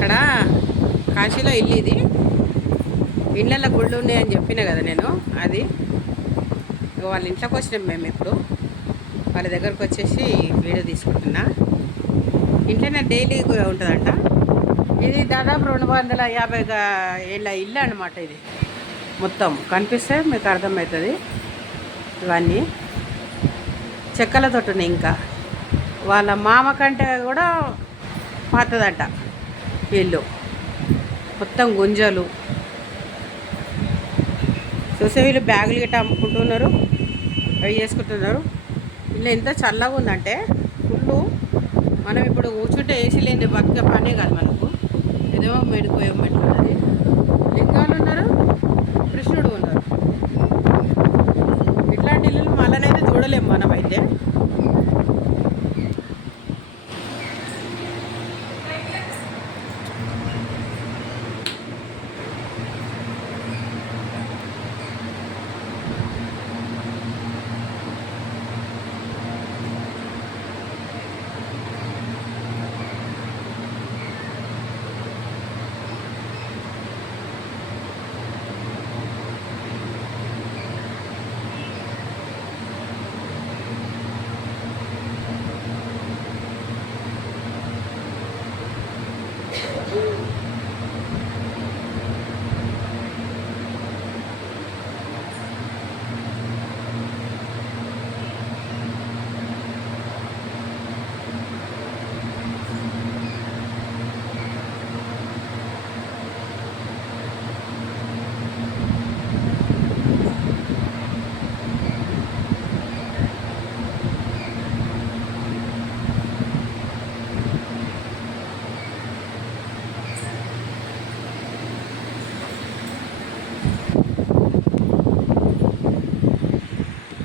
అక్కడ కాశీలో ఇల్లు ఇది. ఇళ్ళల్లో గుళ్ళు ఉన్నాయని చెప్పిన కదా నేను. అది వాళ్ళ ఇంట్లోకి వచ్చినాం మేము. ఇప్పుడు వాళ్ళ దగ్గరకు వచ్చేసి వీడియో తీసుకుంటున్నా. ఇంట్లోనే డైలీ ఉంటుందంట. ఇది దాదాపు 250 ఏళ్ళ ఇల్లు అనమాట. ఇది మొత్తం కనిపిస్తే మీకు అర్థమవుతుంది. ఇవన్నీ చెక్కలతో ఉన్నాయి. ఇంకా వాళ్ళ మామ కంటే కూడా పాతదంట ఇల్లు. మొత్తం గుంజలు చూసే వీళ్ళు బ్యాగులు గట్ట అమ్ముకుంటున్నారు, అవి చేసుకుంటున్నారు. ఇల్లు ఎంత చల్లగా ఉందంటే ఫుల్లు. మనం ఇప్పుడు కూర్చుంటే ఏసీ లేని బతికే పనే కాదు మనకు. ఏదో మెడిపోయే మెట్లున్నది. లింగాలు ఉన్నారు, కృష్ణుడు ఉన్నారు. ఇట్లాంటి ఇల్లు మళ్ళనైతే చూడలేము మనమైతే.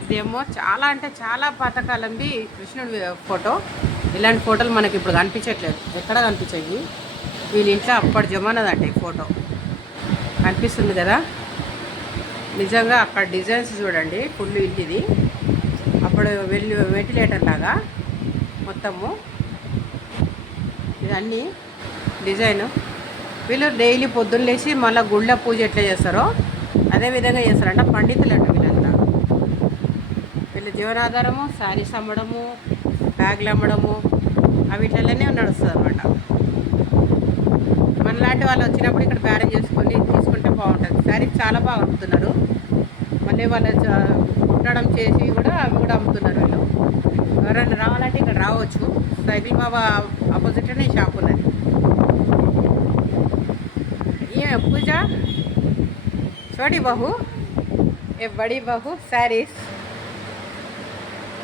ఇదేమో చాలా అంటే చాలా పాతకాలంది కృష్ణుడి ఫోటో. ఇలాంటి ఫోటోలు మనకి ఇప్పుడు కనిపించట్లేదు, ఎక్కడ కనిపించాయి. వీళ్ళ ఇంట్లో అప్పటి జమానదంట ఈ ఫోటో. కనిపిస్తుంది కదా. నిజంగా అక్కడ డిజైన్స్ చూడండి. ఫుల్ ఇంటిది అప్పుడు వెంటిలేటర్ లాగా మొత్తము ఇవన్నీ డిజైను. వీళ్ళు డైలీ పొద్దున్న లేచి మళ్ళీ గుళ్ళ పూజ ఎట్లా చేస్తారో అదే విధంగా చేస్తారంట. పండితులు అంట వీళ్ళంతా. వీళ్ళ జీవనాధారము శారీస్ అమ్మడము, బ్యాగులు అమ్మడము, వీటిలోనే నడుస్తుంది అనమాట. మనలాంటి వాళ్ళు వచ్చినప్పుడు ఇక్కడ బేరం చేసుకొని తీసుకుంటే బాగుంటుంది. శారీస్ చాలా బాగా అమ్ముతున్నారు. మళ్ళీ వాళ్ళు కుట్టడం చేసి కూడా అవి కూడా అమ్ముతున్నారు వీళ్ళు. ఎవరైనా రావాలంటే ఇక్కడ రావచ్చు. సైకిల్ బాబా ఆపోజిట్లోనే షాప్ ఉన్నది. ये पूजा छोटी बहू ఏ బడి బహు శారీస్.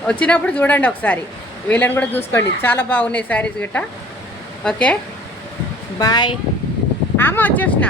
వచ్చినప్పుడు చూడండి ఒకసారి, వీళ్ళని కూడా చూసుకోండి. చాలా బాగున్నాయి శారీస్ గిట్ట. Okay bye. అమ్మ వచ్చేసిన.